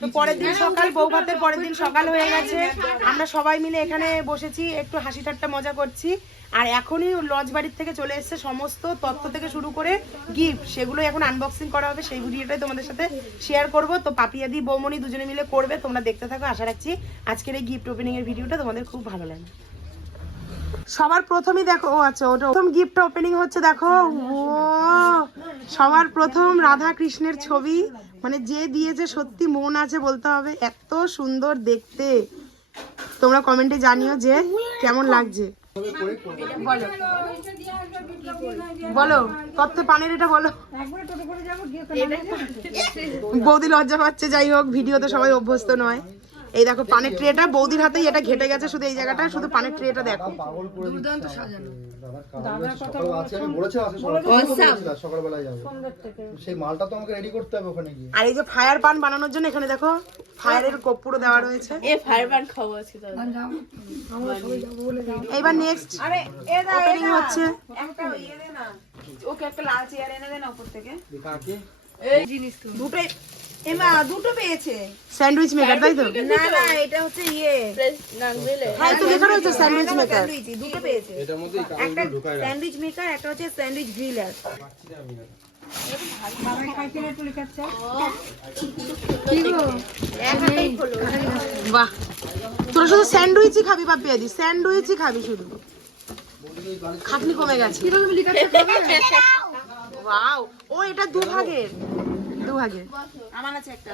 তো পরের দিন সকাল, বউ ভাতের পরের দিন সকাল হয়ে গেছে। আমরা সবাই মিলে এখানে বসেছি, একটু হাসি ঠাট্টা মজা করছি। আর এখনই লজ বাড়ির থেকে চলে এসেছে সমস্ত তথ্য থেকে শুরু করে গিফট, সেগুলো এখন আনবক্সিং করা হবে। সেই ভিডিওটাই তোমাদের সাথে শেয়ার করব। তো পাপিয়াদি বৌমনি দুজনে মিলে করবে, তোমরা দেখতে থাকো। আশা রাখছি আজকের এই গিফট ওপেনিং এর ভিডিওটা তোমাদের খুব ভালো লাগবে। সবার প্রথমই দেখো, ও আচ্ছা, ওটা প্রথম গিফট ওপেনিং হচ্ছে। দেখো, ও সবার প্রথম রাধা কৃষ্ণের ছবি, মানে যে দিয়েছে সত্যি মন আছে বলতে হবে, এত সুন্দর দেখতে। তোমরা কমেন্টে জানিও যে কেমন লাগছে। বলো বলো তত্ত্ব পানের এটা বলো। বৌদি লজ্জা পাচ্ছে, যাই হোক ভিডিওতে সবাই অভ্যস্ত নয়। এই দেখো পানের ট্রেটা বৌদির হাতেই, এটা ঘেটে গেছে শুধু এই জায়গাটা, শুধু পানের ট্রেটা দেখো দুর্দান্ত সাজানো। আর এই যে ফায়ার পান বানানোর জন্য এখানে দেখো ফায়ারের কর্পূরও দেওয়া রয়েছে। এবার নেক্সট ওপেনিং হচ্ছে। ওকে একটা লাল চেয়ার এনে দেন উপর থেকে। দুটোই দুটো পেয়েছে স্যান্ডউইচ মেকার, তাই তো? না না, এটা হচ্ছে ইয়ে, হ্যাঁ তো লেখা রয়েছে স্যান্ডউইচ মেকার। দুটো পেয়েছে, একটা স্যান্ডউইচ মেকার, একটা হচ্ছে স্যান্ডউইচ গ্রিলার। বাহ, তোরা শুধু স্যান্ডউইচই খাবি পাপিয়াদি, স্যান্ডউইচই খাবি শুধু, খাটনি কমে গেছে। ওয়াও, ও এটা দুভাগের, দুভাগে আমার আছে একটা।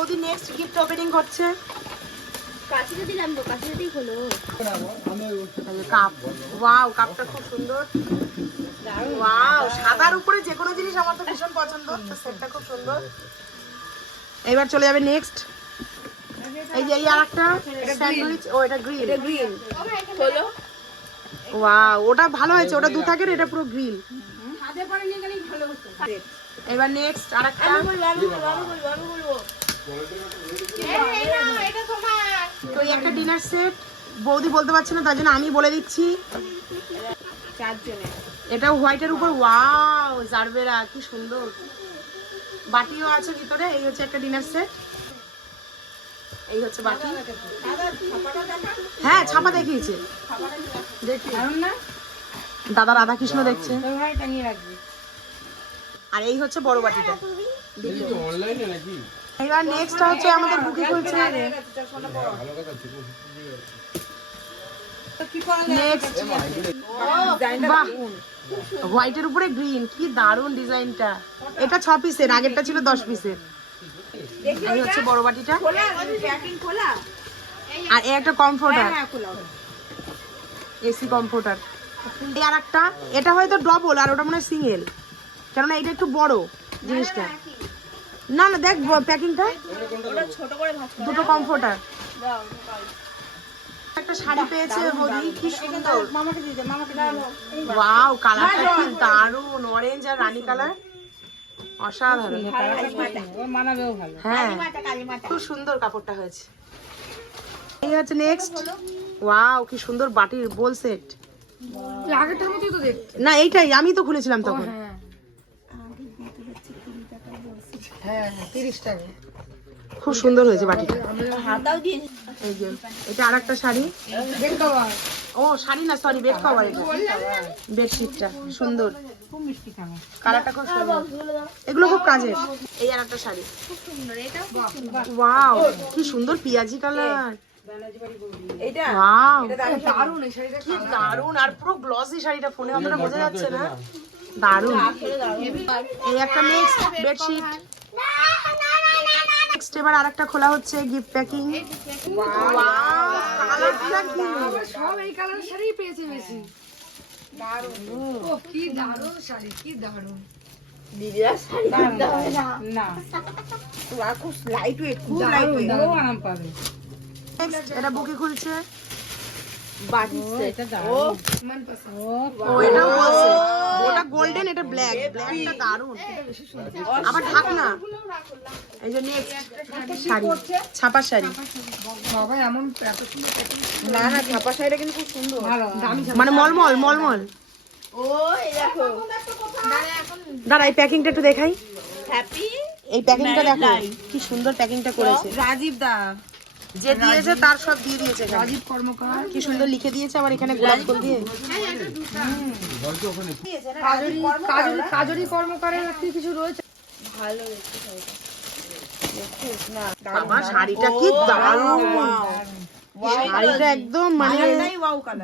ওদি নেক্সট গিফট ওপেনিং করছে। কাছে দিলাম তো, কাছে দিই হলো কাপ। ওয়াও, কাপটা খুব সুন্দর। ওয়াও, সাদার উপরে যে কোনো জিনিস আমার তো ভীষণ পছন্দ, তো সেটটা খুব সুন্দর। এবার চলে যাবে নেক্সট। এই যে এই আরেকটা স্যান্ডউইচ, ও এটা গ্রিল, এটা গ্রিল হলো। ওয়াও, ওটা ভালো হয়েছে, ওটা দু থাকের, এটা পুরো গ্রিল। সাদে পরে নিয়ে গেলেই ভালো হতো। এবার নেক্সট আরেকটা, তো এই একটা ডিনার সেট। বৌদি বলতে পারছে না, তার জন্য আমি বলে দিচ্ছি। এটা হোয়াইটের উপর, ওয়াও জারবেরা, কি সুন্দর। বাটিও আছে ভিতরে। এই হচ্ছে একটা ডিনার সেট, এই হচ্ছে বাটি। হ্যাঁ ছাপা দেখিয়েছে, দাদা রাধা কৃষ্ণ দেখছে। আর এই হচ্ছে বড় বাটিটা। এবার নেক্সট হচ্ছে আমাদের বুকি খুলছে। নেক্সট, বাহ, হোয়াইটের উপরে গ্রিন, কি দারুন ডিজাইনটা। এটা 6 পিসের, আগেরটা ছিল 10 পিসের। এই হচ্ছে বড় বাটিটা। আর এই একটা কমফোর্টার, এসি কমফোর্টার। এই আর একটা, এটা হয়তো ডবল আর ওটা মনে হয় সিঙ্গেল, কেননা এটা একটু বড় জিনিসটা। না না, দেখ প্যাকিংটা, দুটো কমফোর্টার। একটা শাড়ি পেয়েছে বৌদি, কি সুন্দর। ওয়াও, কালারটা কি দারুন, অরেঞ্জ আর রানী কালার, অসাধারণ। হ্যাঁ খুব সুন্দর কাপড়টা হয়েছে। এই হচ্ছে নেক্সট। ওয়াও, কি সুন্দর বাটির বোল সেট। না এইটাই আমি তো খুলেছিলাম তখন। হ্যাঁ 30 টাকা, খুব সুন্দর হয়েছে বাটিটা। এই যে এটা আরেকটা শাড়ি, ও শাড়ি না সরি, বেড কভার। এটা বেডশিটটা সুন্দর, কালারটা খুব সুন্দর, এগুলো খুব কাজের। এই আরেকটা শাড়ি, ওয়াও কি সুন্দর পিয়াজি কালার। ওয়াও কি দারুন, আর পুরো গ্লসি শাড়িটা, ফোনে অতটা বোঝা যাচ্ছে না, দারুন। এই একটা নেক্সট বেডশিট। নেক্সট এবার আরেকটা খোলা হচ্ছে, গিফট প্যাকিং। ওয়াও, কালারটা কি, সব এই কালারের শাড়ি পেয়েছে বেশি। দারুন, ও কি দারুন শাড়ি, কি দারুন। দিদিরা শাড়ি না, না খুব লাইট ওয়েট, খুব লাইট ওয়েট, ও আরাম পাবে। নেক্সট এটা বুকে খুলছে, বাটি সেট। ও ও এটাও বলছে, ওটা গোল্ডেন, এটা ব্ল্যাক, ব্ল্যাকটা দারুন। আবার ঢাকনা। এই যে নেক্সট শাড়ি, ছাপা শাড়ি। সবাই এমন এত সুন্দর, না না ছাপা শাড়িটা কিন্তু খুব সুন্দর, মানে মলমল মলমল। ও এই দেখো, দাঁড়া এই প্যাকিংটা একটু দেখাই। হ্যাপি এই প্যাকিংটা দেখো কি সুন্দর প্যাকিংটা করেছে। রাজীব দা যে দিয়েছে তার সব দিয়ে দিয়েছে এখানে। রাজীব কর্মকার কি সুন্দর লিখে দিয়েছে আবার এখানে গোলাপ ফুল দিয়ে। কাজরি কর্মকারের কি কিছু রয়েছে। বাবা শাড়িটা কি দারুণ, শাড়িটা একদম মানে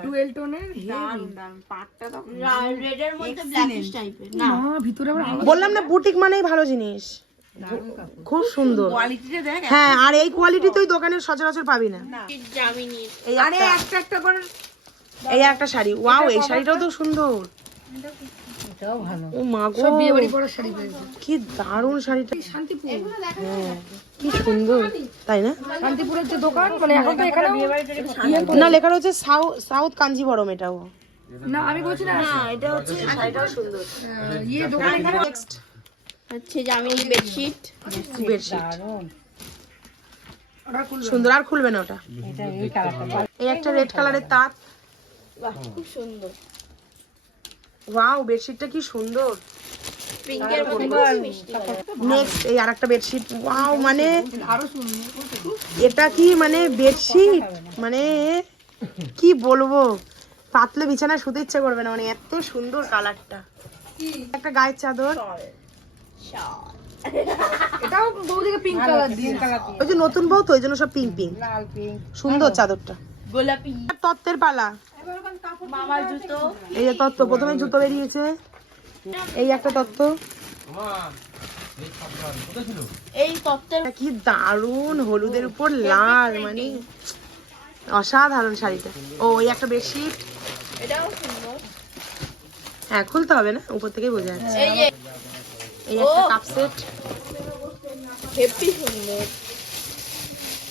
ডুয়েল টোনের রেডের মধ্যে ব্ল্যাকিশ টাইপের না ভিতরে আবার বললাম না বুটিক মানেই ভালো জিনিস, খুব সুন্দর কোয়ালিটিটা দেখ। হ্যাঁ, আর এই কোয়ালিটি তুই দোকানের সচরাচর পাবি না। জামিনী এই আরে একটা একটা করে এই একটা শাড়ি, ওয়াও এই শাড়িটাও তো সুন্দর। এটাও ভালো। ও মা গো, সব বিয়ে বাড়ি পরে শাড়ি পেয়েছে। কি দারুণ শাড়িটা, শান্তিপুর হ্যাঁ কি সুন্দর তাই না? শান্তিপুরের যে দোকান মানে এখন তো এখানে না লেখা রয়েছে সাউথ কাঞ্জিভরম, এটাও না আমি বলছি না এটা হচ্ছে শাড়িটাও সুন্দর। ইয়ে দোকান এখানে নেক্সট হচ্ছে জামিনী বেডশিট বেডশিট ওটা খুলবে। সুন্দর, আর খুলবে না ওটা। এই একটা রেড কালারের তাঁত, বাহ খুব সুন্দর ওয়াও বেডশিটটা কি সুন্দর। পিঙ্কের মধ্যে খুব মিষ্টি কালার নেক্সট এই আরেকটা বেডশিট, ওয়াও মানে আরো সুন্দর। এটা কি মানে বেডশিট মানে কি বলবো, পাতলে বিছানায় শুতে ইচ্ছে করবে না, মানে এত সুন্দর কালারটা। একটা গায়ের চাদর, এটাও বৌদিকে পিঙ্ক কালার দিয়ে ওই যে নতুন বউ তো ওই জন্য সব পিঙ্ক পিঙ্ক, লাল পিঙ্ক সুন্দর চাদরটা। গোলাপি তত্ত্বের পালা, মামার জুতো এই যে তত্ত্ব, প্রথমে জুতো বেরিয়েছে, এই একটা তত্ত্ব, এই তত্ত্বের কি দারুণ হলুদের উপর লাল, মানে অসাধারণ শাড়িটা। ও এই একটা বেডশিট, এটাও সুন্দর হ্যাঁ খুলতে হবে না, উপর থেকেই বোঝা যাচ্ছে। এই যে এই একটা কাপ সেট, হেপি সুন্দর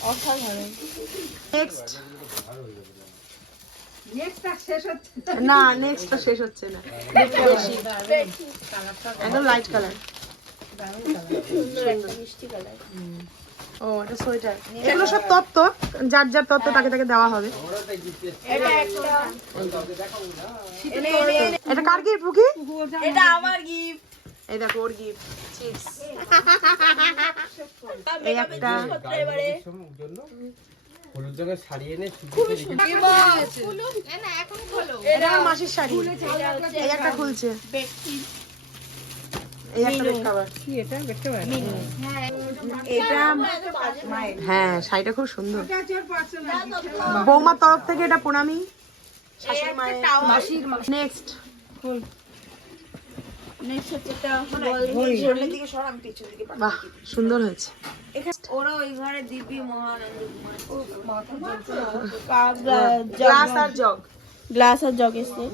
অসাধারণ নেক্সট নেক্সটটা শেষ হচ্ছে না নেক্সটটা শেষ হচ্ছে না, একদম লাইট কালার, সুন্দর একটা মিষ্টি কালার ও এটা সোয়েটার। এগুলো সব তত্ত্ব, যার যার তত্ত্ব তাকে তাকে দেওয়া হবে। এটা একটা এটা কার গিফট বুকি? এটা আমার গিফট এই দেখো ওর গিফট চিপস। এই একটা এবারে হলুদ রঙের শাড়ি এনে এটা আমার মাসির শাড়ি, এই একটা খুলছে, বেডশিট এই একটা বেড কভার। কি এটা দেখতে পারেন এটা হ্যাঁ শাড়িটা খুব সুন্দর, বৌমার তরফ থেকে এটা প্রণামী শাশুড়ি মায়ের। মাসির নেক্সট নেক্সট হচ্ছে এটা বাহ সুন্দর হয়েছে। ওরা ওই ঘরে দিব্যি মহানন্দ গ্লাস আর জগ, গ্লাস আর জগের সেট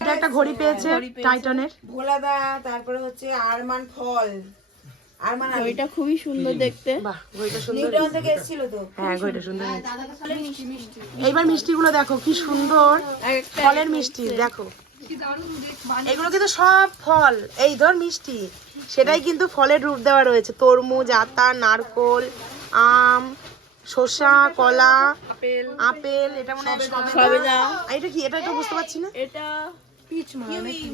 এটা একটা ঘড়ি পেয়েছে টাইটনের। ভোলাদা, তারপরে হচ্ছে আরমান ফল, আরমান ঘড়িটা খুবই সুন্দর দেখতে বাহ ঘড়িটা সুন্দর, নিউটন থেকে এসেছিল তো। হ্যাঁ ঘড়িটা সুন্দর হয়েছে। এইবার মিষ্টিগুলো দেখো কি সুন্দর, ফলের মিষ্টি দেখো, এগুলো কিন্তু সব ফল, এই ধর মিষ্টি সেটাই কিন্তু ফলের রূপ দেওয়া রয়েছে, তরমুজ, আতা, নারকোল, আম, শসা, কলা, আপেল, এটা মনে হয় সবেদা। আর এটা কি, এটা একটু বুঝতে পারছি না। এটা পিচ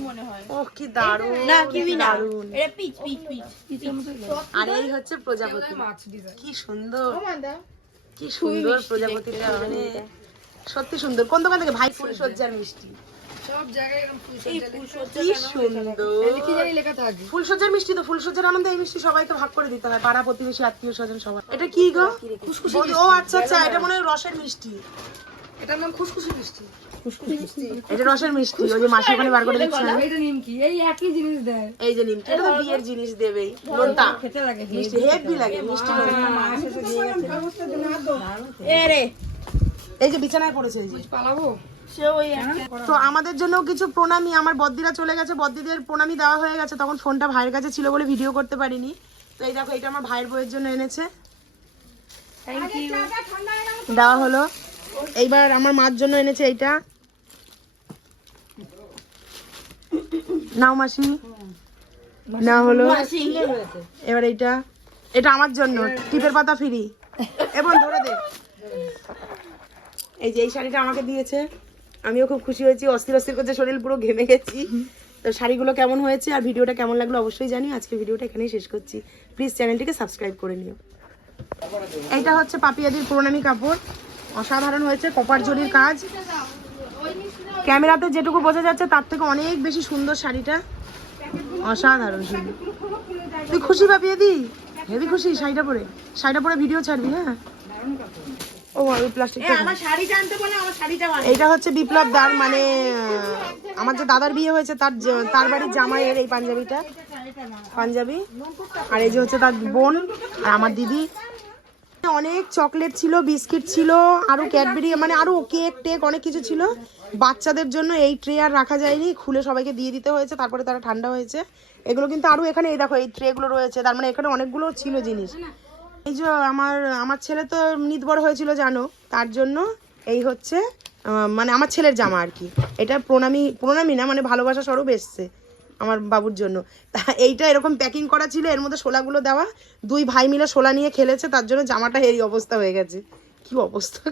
মনে হয় ও কি দারুণ, না কিউই না দারুণ। এটা পিচ পিচ পিচ আর এই হচ্ছে প্রজাপতি, মাছ ডিজাইন কি সুন্দর, কি সুন্দর প্রজাপতিটা, মানে সত্যি সুন্দর। কোন দোকান থেকে? ভাই ফুলসজ্জার মিষ্টি, সব জায়গায় এরকম ফুলসজ্জা কি সুন্দর কি জানি লেখা থাকে ফুলসজ্জার মিষ্টি। তো ফুলসজ্জার আনন্দে এই মিষ্টি সবাইকে ভাগ করে দিতে হয়, পাড়া প্রতিবেশী আত্মীয় স্বজন সবাই। এটা কি গো? ও আচ্ছা আচ্ছা, এটা মনে হয় রসের মিষ্টি, এটার নাম খুশখুশি মিষ্টি এটা রসের মিষ্টি, ওই যে মাসি ওখানে বার করে দিচ্ছে না। এটা নিমকি এই একই জিনিস দেয় এই যে নিমকি, এটা তো বিয়ের জিনিস দেবেই, নোনতা খেতে লাগে মিষ্টি হেভি লাগে, মিষ্টি নোনতা। এরে এই যে বিছানায় পড়েছে, এই যে। পালাবো সে ওই তো আমাদের জন্য কিছু প্রণামী, আমার বদ্দিরা চলে গেছে, বদ্দিদের প্রণামী দেওয়া হয়ে গেছে, তখন ফোনটা ভাইয়ের কাছে ছিল বলে ভিডিও করতে পারিনি। তো এই দেখো এটা আমার ভাইয়ের বউয়ের জন্য এনেছে, থ্যাংক ইউ দেওয়া হলো। এইবার আমার মার জন্য এনেছে এইটা, নাও মাসি, না হলো। এবার এইটা, এটা আমার জন্য, টিপের পাতা ফ্রি, এবং ধরে দে। এই যে এই শাড়িটা আমাকে দিয়েছে, আমিও খুব খুশি হয়েছি, অস্থির অস্থির করছে শরীর, পুরো ঘেমে গেছি। তো শাড়িগুলো কেমন হয়েছে আর ভিডিওটা কেমন লাগলো অবশ্যই জানি। আজকে ভিডিওটা এখানেই শেষ করছি। প্লিজ চ্যানেলটিকে সাবস্ক্রাইব করে নিও। এইটা হচ্ছে পাপিয়াদির প্রণামী কাপড়, অসাধারণ হয়েছে, কপার জরির কাজ। ক্যামেরাতে যেটুকু বোঝা যাচ্ছে তার থেকে অনেক বেশি সুন্দর শাড়িটা, অসাধারণ সুন্দর। তুই খুশি পাপিয়াদি? হেভি খুশি শাড়িটা পরে? শাড়িটা পরে ভিডিও ছাড়বি? হ্যাঁ। ও ওই প্লাস্টিকটা আমার শাড়িটা আনতে বলে আমার শাড়িটা এইটা হচ্ছে বিপ্লব দার, মানে আমার যে দাদার বিয়ে হয়েছে তার বাড়ির জামাইয়ের এই পাঞ্জাবিটা, পাঞ্জাবি। আর এই যে হচ্ছে তার বোন আর আমার দিদি। অনেক চকলেট ছিল, বিস্কিট ছিল, আরো ক্যাডবেরি, মানে আরো কেক টেক অনেক কিছু ছিল বাচ্চাদের জন্য। এই ট্রে আর রাখা যায়নি, খুলে সবাইকে দিয়ে দিতে হয়েছে, তারপরে তারা ঠান্ডা হয়েছে। এগুলো কিন্তু আরো এখানে এই দেখো এই ট্রেগুলো রয়েছে, তার মানে এখানে অনেকগুলো ছিল জিনিস। এই যে আমার ছেলে তো নিতবড় হয়েছিল জানো, তার জন্য এই হচ্ছে মানে আমার ছেলের জামা আর কি। এটা প্রণামী না, মানে ভালোবাসা স্বরূপ এসছে আমার বাবুর জন্য। তা এইটা এরকম প্যাকিং করা ছিল, এর মধ্যে শোলাগুলো দেওয়া, দুই ভাই মিলে শোলা নিয়ে খেলেছে, তার জন্য জামাটা এই অবস্থা হয়ে গেছে। কি অবস্থা!